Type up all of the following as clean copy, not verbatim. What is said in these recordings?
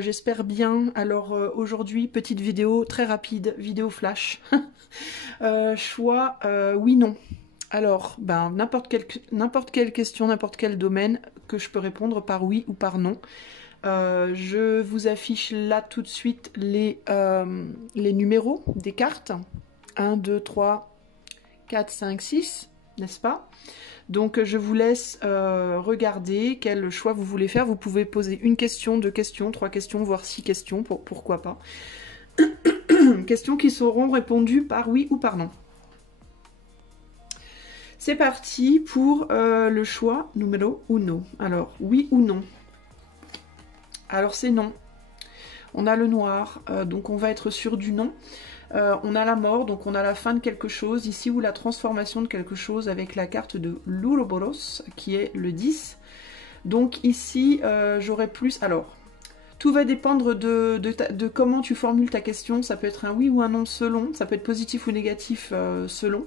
j'espère bien. Alors aujourd'hui, petite vidéo très rapide, vidéo flash. Choix, oui, non. Alors, ben, n'importe quelle question, n'importe quel domaine que je peux répondre par oui ou par non. Je vous affiche là tout de suite les numéros des cartes. 1, 2, 3, 4, 5, 6, n'est-ce pas? Donc je vous laisse regarder quel choix vous voulez faire. Vous pouvez poser une question, deux questions, trois questions, voire 6 questions, pourquoi pas. Questions qui seront répondues par oui ou par non. C'est parti pour le choix numéro 1. Alors, oui ou non? Alors c'est non. On a le noir, donc on va être sûr du non. On a la mort, donc on a la fin de quelque chose ici, ou la transformation de quelque chose avec la carte de l'Ouroboros, qui est le 10. Donc ici, j'aurai plus... Alors, tout va dépendre de comment tu formules ta question. Ça peut être un oui ou un non selon, ça peut être positif ou négatif selon.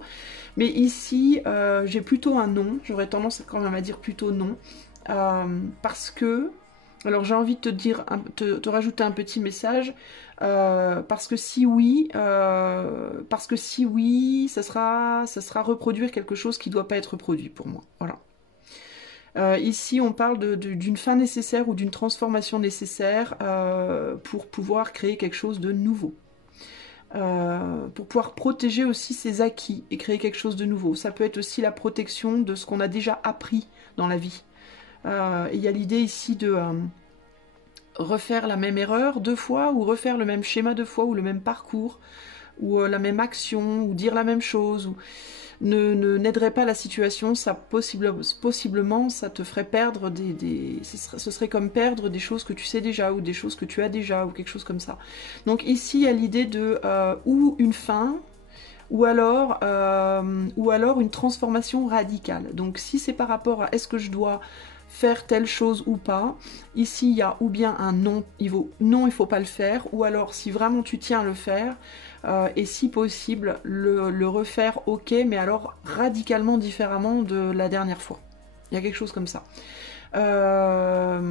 Mais ici, j'ai plutôt un non. J'aurais tendance quand même à dire plutôt non. Parce que... Alors j'ai envie de te dire, te rajouter un petit message, parce que si oui, ça sera reproduire quelque chose qui ne doit pas être produit pour moi. Voilà. Ici, on parle d'une fin nécessaire ou d'une transformation nécessaire pour pouvoir créer quelque chose de nouveau. Pour pouvoir protéger aussi ses acquis et créer quelque chose de nouveau. Ça peut être aussi la protection de ce qu'on a déjà appris dans la vie. Il y a l'idée ici de refaire la même erreur 2 fois, ou refaire le même schéma 2 fois, ou le même parcours, ou la même action, ou dire la même chose, ou n'aiderait pas la situation. Ça possiblement ça te ferait perdre ce serait comme perdre des choses que tu sais déjà, ou des choses que tu as déjà, ou quelque chose comme ça. Donc ici il y a l'idée de ou une fin, ou alors une transformation radicale. Donc si c'est par rapport à est-ce que je dois faire telle chose ou pas, ici il y a ou bien un non, non il faut pas le faire, ou alors si vraiment tu tiens à le faire, et si possible le refaire, ok, mais alors radicalement différemment de la dernière fois. Il y a quelque chose comme ça. Voilà,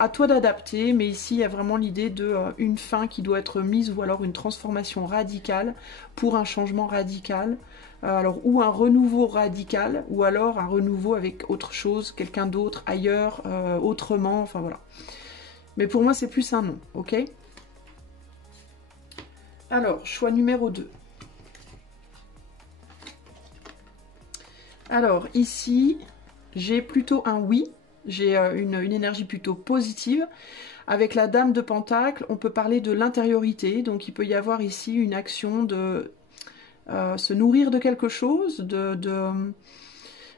à toi d'adapter, mais ici il y a vraiment l'idée de une fin qui doit être mise, ou alors une transformation radicale pour un changement radical, alors ou un renouveau radical, ou alors un renouveau avec autre chose, quelqu'un d'autre, ailleurs, autrement, enfin voilà. Mais pour moi c'est plus un non, ok? Alors, choix numéro 2. Alors ici, j'ai plutôt un oui, j'ai une énergie plutôt positive. Avec la dame de Pentacle, on peut parler de l'intériorité, donc il peut y avoir ici une action de se nourrir de quelque chose,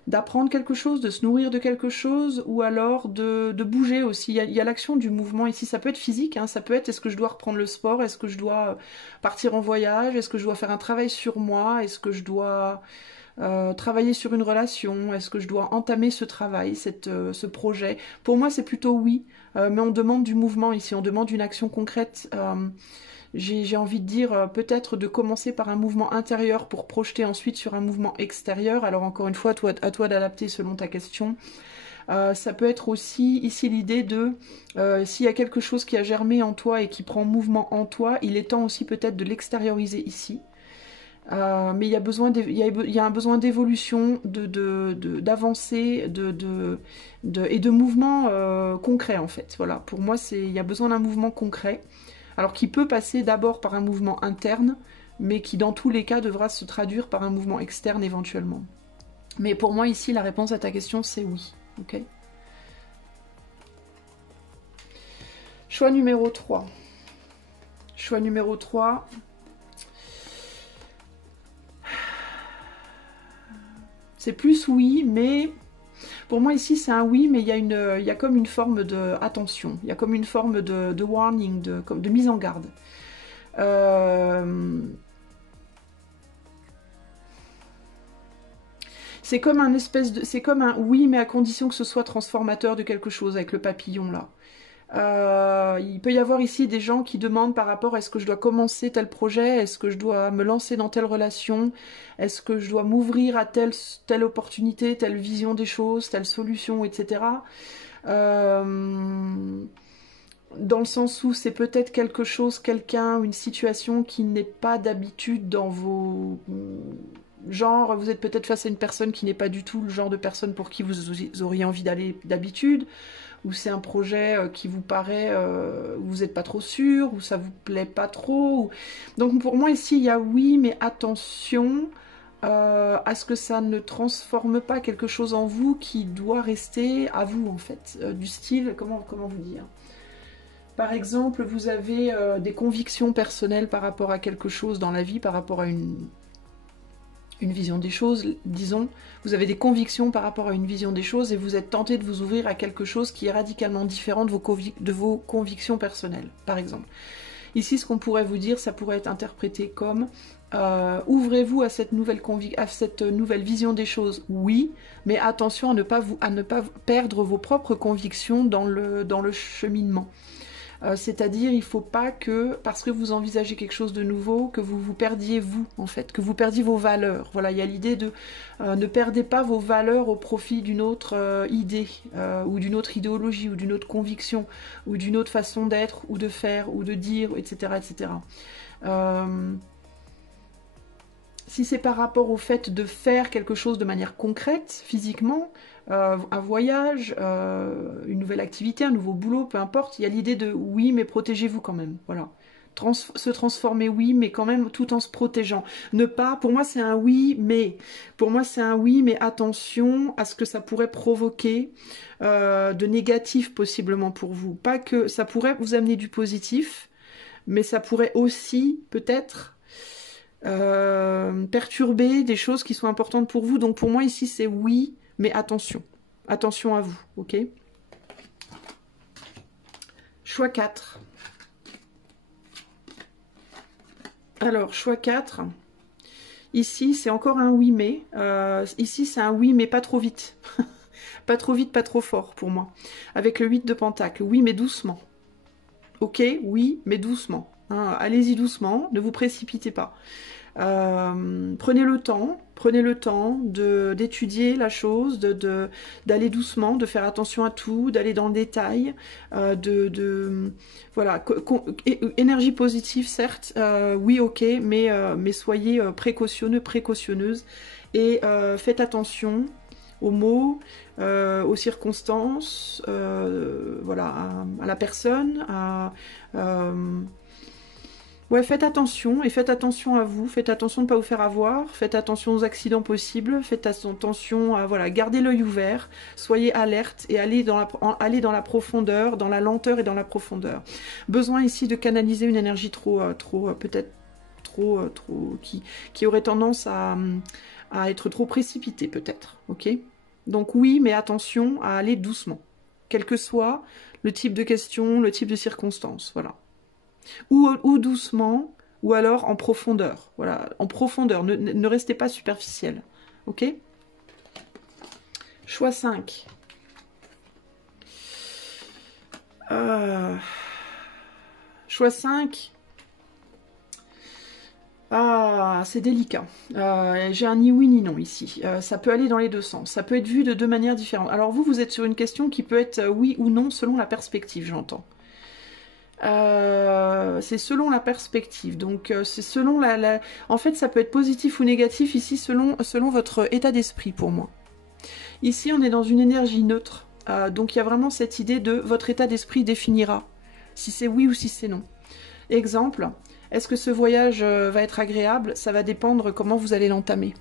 d'apprendre quelque chose, de se nourrir de quelque chose, ou alors de bouger aussi. Il y a l'action du mouvement ici, ça peut être physique, hein, ça peut être est-ce que je dois reprendre le sport, est-ce que je dois partir en voyage, est-ce que je dois faire un travail sur moi, est-ce que je dois... travailler sur une relation, est-ce que je dois entamer ce travail, ce projet? Pour moi, c'est plutôt oui, mais on demande du mouvement ici, on demande une action concrète. J'ai envie de dire peut-être de commencer par un mouvement intérieur pour projeter ensuite sur un mouvement extérieur. Alors encore une fois, à toi d'adapter selon ta question. Ça peut être aussi ici l'idée de s'il y a quelque chose qui a germé en toi et qui prend mouvement en toi, il est temps aussi peut-être de l'extérioriser ici. Mais il y a un besoin d'évolution, d'avancée, et de mouvement concret en fait. Voilà, pour moi, il y a besoin d'un mouvement concret. Alors qui peut passer d'abord par un mouvement interne, mais qui dans tous les cas devra se traduire par un mouvement externe éventuellement. Mais pour moi ici, la réponse à ta question, c'est oui. Ok. Choix numéro 3. Choix numéro 3. C'est plus oui, mais pour moi ici c'est un oui, mais il y a comme une forme de attention, il y a comme une forme de warning, de mise en garde. C'est comme c'est comme un oui, mais à condition que ce soit transformateur de quelque chose avec le papillon là. Il peut y avoir ici des gens qui demandent par rapport à est-ce que je dois commencer tel projet, est-ce que je dois me lancer dans telle relation, est-ce que je dois m'ouvrir à telle opportunité, telle vision des choses, telle solution, etc. dans le sens où c'est peut-être quelque chose, quelqu'un ou une situation qui n'est pas d'habitude dans vos... Genre, vous êtes peut-être face à une personne qui n'est pas du tout le genre de personne pour qui vous auriez envie d'aller d'habitude, ou c'est un projet qui vous paraît, où vous n'êtes pas trop sûr, ou ça vous plaît pas trop. Donc pour moi ici, il y a oui, mais attention à ce que ça ne transforme pas quelque chose en vous qui doit rester à vous en fait. Du style, comment vous dire? Par exemple, vous avez des convictions personnelles par rapport à quelque chose dans la vie, par rapport à une vision des choses, disons. Vous avez des convictions par rapport à une vision des choses et vous êtes tenté de vous ouvrir à quelque chose qui est radicalement différent de vos convictions personnelles, par exemple. Ici, ce qu'on pourrait vous dire, ça pourrait être interprété comme ouvrez-vous à cette nouvelle vision des choses, oui, mais attention à ne pas perdre vos propres convictions dans le cheminement. C'est-à-dire, il ne faut pas que, parce que vous envisagez quelque chose de nouveau, que vous vous perdiez vous, en fait, que vous perdiez vos valeurs. Voilà, il y a l'idée de ne perdez pas vos valeurs au profit d'une autre idée, ou d'une autre idéologie, ou d'une autre conviction, ou d'une autre façon d'être, ou de faire, ou de dire, etc. etc. Si c'est par rapport au fait de faire quelque chose de manière concrète, physiquement, un voyage, une nouvelle activité, un nouveau boulot, peu importe, il y a l'idée de oui, mais protégez-vous quand même. Voilà. Se transformer, oui, mais quand même tout en se protégeant. Ne pas, pour moi c'est un oui, mais. Pour moi c'est un oui, mais attention à ce que ça pourrait provoquer de négatif possiblement pour vous. Pas que ça pourrait vous amener du positif, mais ça pourrait aussi peut-être perturber des choses qui sont importantes pour vous. Donc pour moi ici c'est oui, mais attention. Attention à vous, ok? Choix 4. Alors, choix 4. Ici, c'est encore un oui, mais. Ici, c'est un oui, mais pas trop vite. Pas trop vite, pas trop fort pour moi. Avec le 8 de Pentacle. Oui, mais doucement. Ok? Oui, mais doucement. Hein, allez-y doucement, ne vous précipitez pas. Prenez le temps d'étudier la chose, d'aller doucement, de faire attention à tout, d'aller dans le détail, voilà, énergie positive certes, oui ok, mais soyez précautionneux, précautionneuse et faites attention aux mots, aux circonstances, voilà, à la personne, ouais, faites attention, et faites attention à vous, faites attention de ne pas vous faire avoir, faites attention aux accidents possibles, faites attention à, voilà, gardez l'œil ouvert, soyez alerte et allez dans la profondeur, dans la lenteur et dans la profondeur. Besoin ici de canaliser une énergie peut-être trop, qui aurait tendance à être trop précipitée, peut-être, ok? Donc oui, mais attention à aller doucement, quel que soit le type de question, le type de circonstance, voilà. Ou doucement, ou alors en profondeur. Voilà, en profondeur, ne restez pas superficiel. Ok? Choix 5. Choix 5. Ah, c'est délicat. J'ai un ni oui ni non ici. Ça peut aller dans les deux sens. Ça peut être vu de deux manières différentes. Alors vous êtes sur une question qui peut être oui ou non selon la perspective, j'entends. C'est selon la perspective, donc c'est selon en fait ça peut être positif ou négatif ici selon votre état d'esprit pour moi. Ici on est dans une énergie neutre, donc il y a vraiment cette idée de votre état d'esprit définira si c'est oui ou si c'est non. Exemple, est-ce que ce voyage va être agréable? Ça va dépendre comment vous allez l'entamer.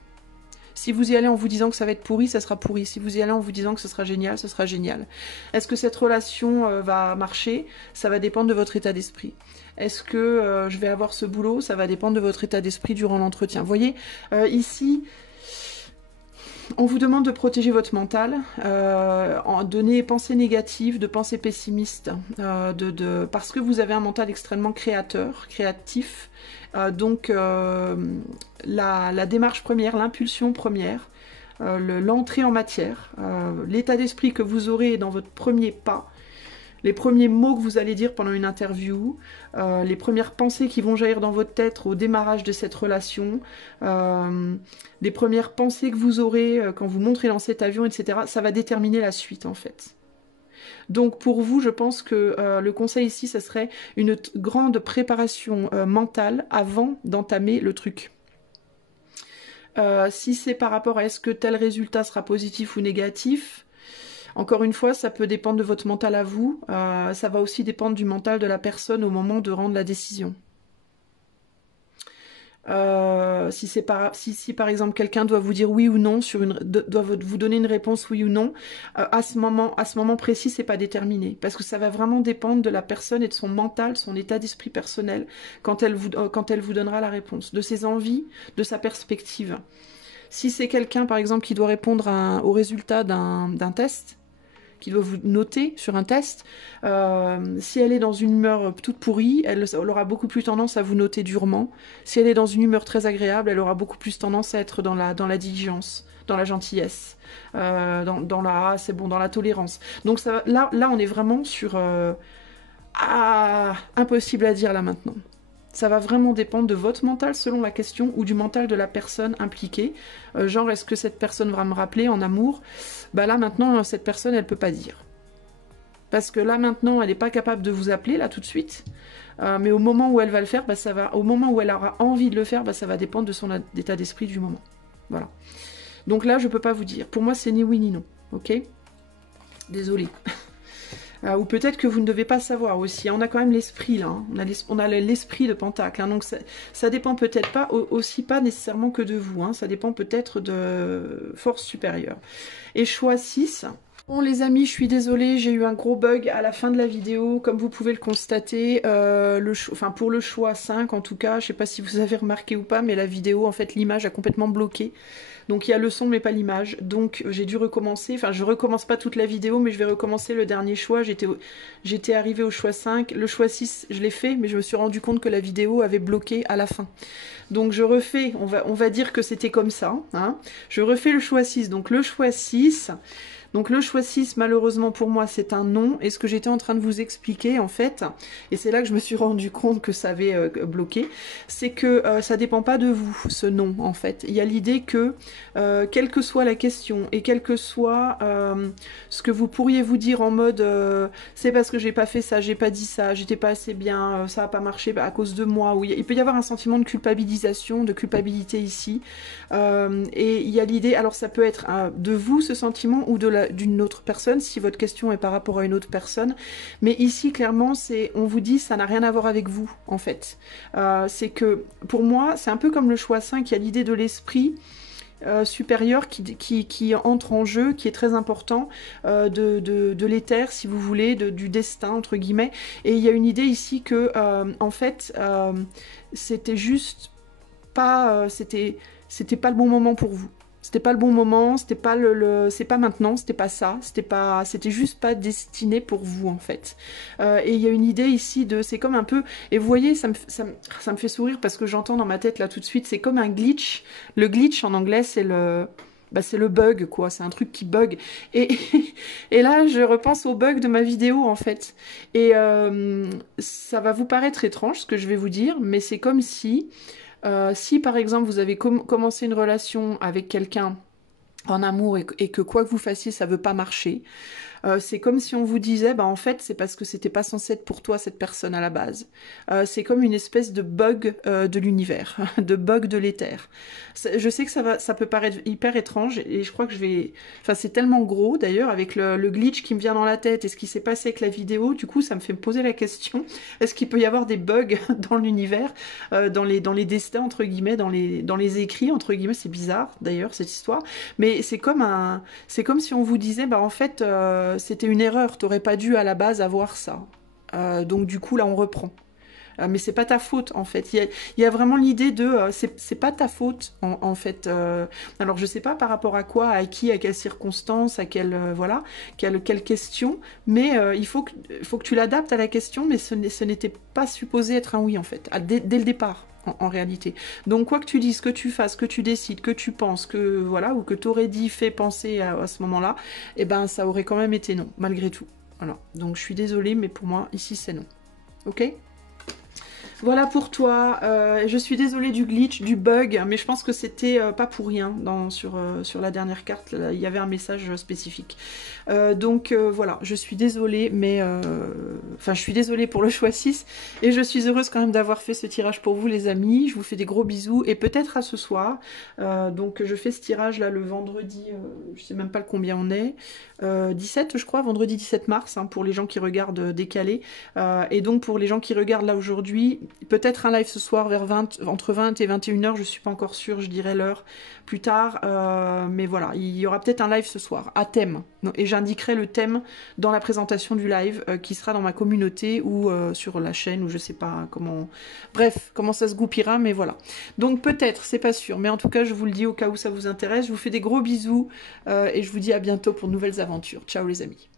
Si vous y allez en vous disant que ça va être pourri, ça sera pourri. Si vous y allez en vous disant que ce sera génial, ce sera génial. Est-ce que cette relation va marcher? Ça va dépendre de votre état d'esprit. Est-ce que je vais avoir ce boulot? Ça va dépendre de votre état d'esprit durant l'entretien. Vous voyez, ici, on vous demande de protéger votre mental, en donner pensées négatives, de pensées pessimistes, parce que vous avez un mental extrêmement créatif. Donc la démarche première, l'impulsion première, l'entrée en matière, l'état d'esprit que vous aurez dans votre premier pas, les premiers mots que vous allez dire pendant une interview, les premières pensées qui vont jaillir dans votre tête au démarrage de cette relation, les premières pensées que vous aurez quand vous monterez dans cet avion, etc. Ça va déterminer la suite en fait. Donc pour vous, je pense que le conseil ici, ça serait une grande préparation mentale avant d'entamer le truc. Si c'est par rapport à est-ce que tel résultat sera positif ou négatif, encore une fois, ça peut dépendre de votre mental à vous. Ça va aussi dépendre du mental de la personne au moment de rendre la décision. Si par exemple quelqu'un doit vous dire oui ou non doit vous donner une réponse oui ou non, à ce moment précis, c'est pas déterminé parce que ça va vraiment dépendre de la personne et de son mental, son état d'esprit personnel quand elle vous donnera la réponse, de ses envies, de sa perspective. Si c'est quelqu'un par exemple qui doit répondre au résultat d'un test, qui doit vous noter sur un test, si elle est dans une humeur toute pourrie, elle aura beaucoup plus tendance à vous noter durement. Si elle est dans une humeur très agréable, elle aura beaucoup plus tendance à être dans la diligence, dans la gentillesse, dans la c'est bon, dans la tolérance. Donc ça, là on est vraiment sur impossible à dire là maintenant. Ça va vraiment dépendre de votre mental selon la question ou du mental de la personne impliquée. Genre, est-ce que cette personne va me rappeler en amour? Bah là maintenant, cette personne, elle peut pas dire. Parce que là maintenant, elle n'est pas capable de vous appeler là tout de suite. Mais au moment où elle va le faire, bah, au moment où elle aura envie de le faire, bah, ça va dépendre de son état d'esprit du moment. Voilà. Donc là, je peux pas vous dire. Pour moi, c'est ni oui ni non. Ok? Désolée. Ou peut-être que vous ne devez pas savoir aussi. On a quand même l'esprit là, hein. On a l'esprit de Pentacle. Hein. Donc ça dépend peut-être pas aussi pas nécessairement que de vous. Hein. Ça dépend peut-être de force supérieure. Et choix 6. Bon les amis, je suis désolée, j'ai eu un gros bug à la fin de la vidéo, comme vous pouvez le constater, pour le choix 5 en tout cas, je sais pas si vous avez remarqué ou pas, mais la vidéo, en fait l'image a complètement bloqué. Donc il y a le son mais pas l'image, donc j'ai dû recommencer, enfin je recommence pas toute la vidéo mais je vais recommencer le dernier choix, j'étais arrivée au choix 5, le choix 6 je l'ai fait mais je me suis rendu compte que la vidéo avait bloqué à la fin. Donc je refais, on va dire que c'était comme ça, hein. Je refais le choix 6, donc le choix 6... Donc le choix 6, malheureusement pour moi, c'est un non. Et ce que j'étais en train de vous expliquer, en fait, et c'est là que je me suis rendu compte que ça avait bloqué, c'est que ça dépend pas de vous, ce non, en fait. Il y a l'idée que, quelle que soit la question, et quel que soit ce que vous pourriez vous dire en mode c'est parce que j'ai pas fait ça, j'ai pas dit ça, j'étais pas assez bien, ça a pas marché à cause de moi, ou il peut y avoir un sentiment de culpabilisation, de culpabilité ici. Et il y a l'idée, alors ça peut être de vous ce sentiment ou d'une autre personne si votre question est par rapport à une autre personne, mais ici clairement on vous dit ça n'a rien à voir avec vous en fait. C'est que pour moi c'est un peu comme le choix 5, il y a l'idée de l'esprit supérieur qui entre en jeu, qui est très important, de l'éther si vous voulez, du destin entre guillemets, et il y a une idée ici que en fait c'était juste pas c'était pas le bon moment pour vous. C'était pas le bon moment, c'était pas c'est pas maintenant, c'était pas ça, c'était juste pas destiné pour vous en fait. Et il y a une idée ici c'est comme un peu, et vous voyez, ça me fait sourire parce que j'entends dans ma tête là tout de suite, c'est comme un glitch. Le glitch en anglais, c'est c'est le bug, quoi. C'est un truc qui bug. Et, et là, je repense au bug de ma vidéo, en fait. Et ça va vous paraître étrange, ce que je vais vous dire, mais c'est comme si par exemple vous avez commencé une relation avec quelqu'un en amour et que quoi que vous fassiez ça veut pas marcher, c'est comme si on vous disait bah en fait c'est parce que c'était pas censé être pour toi cette personne à la base. C'est comme une espèce de bug de l'univers, de bug de l'éther. Je sais que ça peut paraître hyper étrange et je crois que c'est tellement gros d'ailleurs avec le glitch qui me vient dans la tête et ce qui s'est passé avec la vidéo, du coup ça me fait me poser la question, est-ce qu'il peut y avoir des bugs dans l'univers, dans les destins entre guillemets, dans les écrits entre guillemets, c'est bizarre d'ailleurs cette histoire, mais c'est comme si on vous disait bah en fait c'était une erreur, t'aurais pas dû à la base avoir ça. Donc du coup là on reprend. Mais c'est pas ta faute en fait. Il y a vraiment l'idée de c'est pas ta faute en fait. Alors je sais pas par rapport à quoi, à qui, à quelles circonstances, à quelle voilà, quelle question. Mais il faut que tu l'adaptes à la question. Mais ce n'était pas supposé être un oui en fait dès le départ. En réalité. Donc quoi que tu dises, que tu fasses, que tu décides, que tu penses, que voilà, ou que tu aurais dit, fait, penser à ce moment-là, eh ben ça aurait quand même été non, malgré tout. Voilà. Donc je suis désolée, mais pour moi, ici c'est non. Ok ? Voilà pour toi. Je suis désolée du glitch, du bug, mais je pense que c'était pas pour rien sur la dernière carte. Là, il y avait un message spécifique. Donc voilà, je suis désolée, mais enfin je suis désolée pour le choix 6 et je suis heureuse quand même d'avoir fait ce tirage pour vous les amis. Je vous fais des gros bisous et peut-être à ce soir. Donc je fais ce tirage là le vendredi, je sais même pas le combien on est, 17 je crois, vendredi 17 mars, hein, pour les gens qui regardent décalé. Et donc pour les gens qui regardent là aujourd'hui, peut-être un live ce soir vers entre 20 et 21 h, je suis pas encore sûre, je dirai l'heure plus tard, mais voilà, il y aura peut-être un live ce soir, à thème, et j'indiquerai le thème dans la présentation du live, qui sera dans ma communauté ou sur la chaîne, ou je sais pas comment, bref, comment ça se goupillera, mais voilà. Donc peut-être, c'est pas sûr, mais en tout cas je vous le dis au cas où ça vous intéresse, je vous fais des gros bisous, et je vous dis à bientôt pour de nouvelles aventures. Ciao les amis.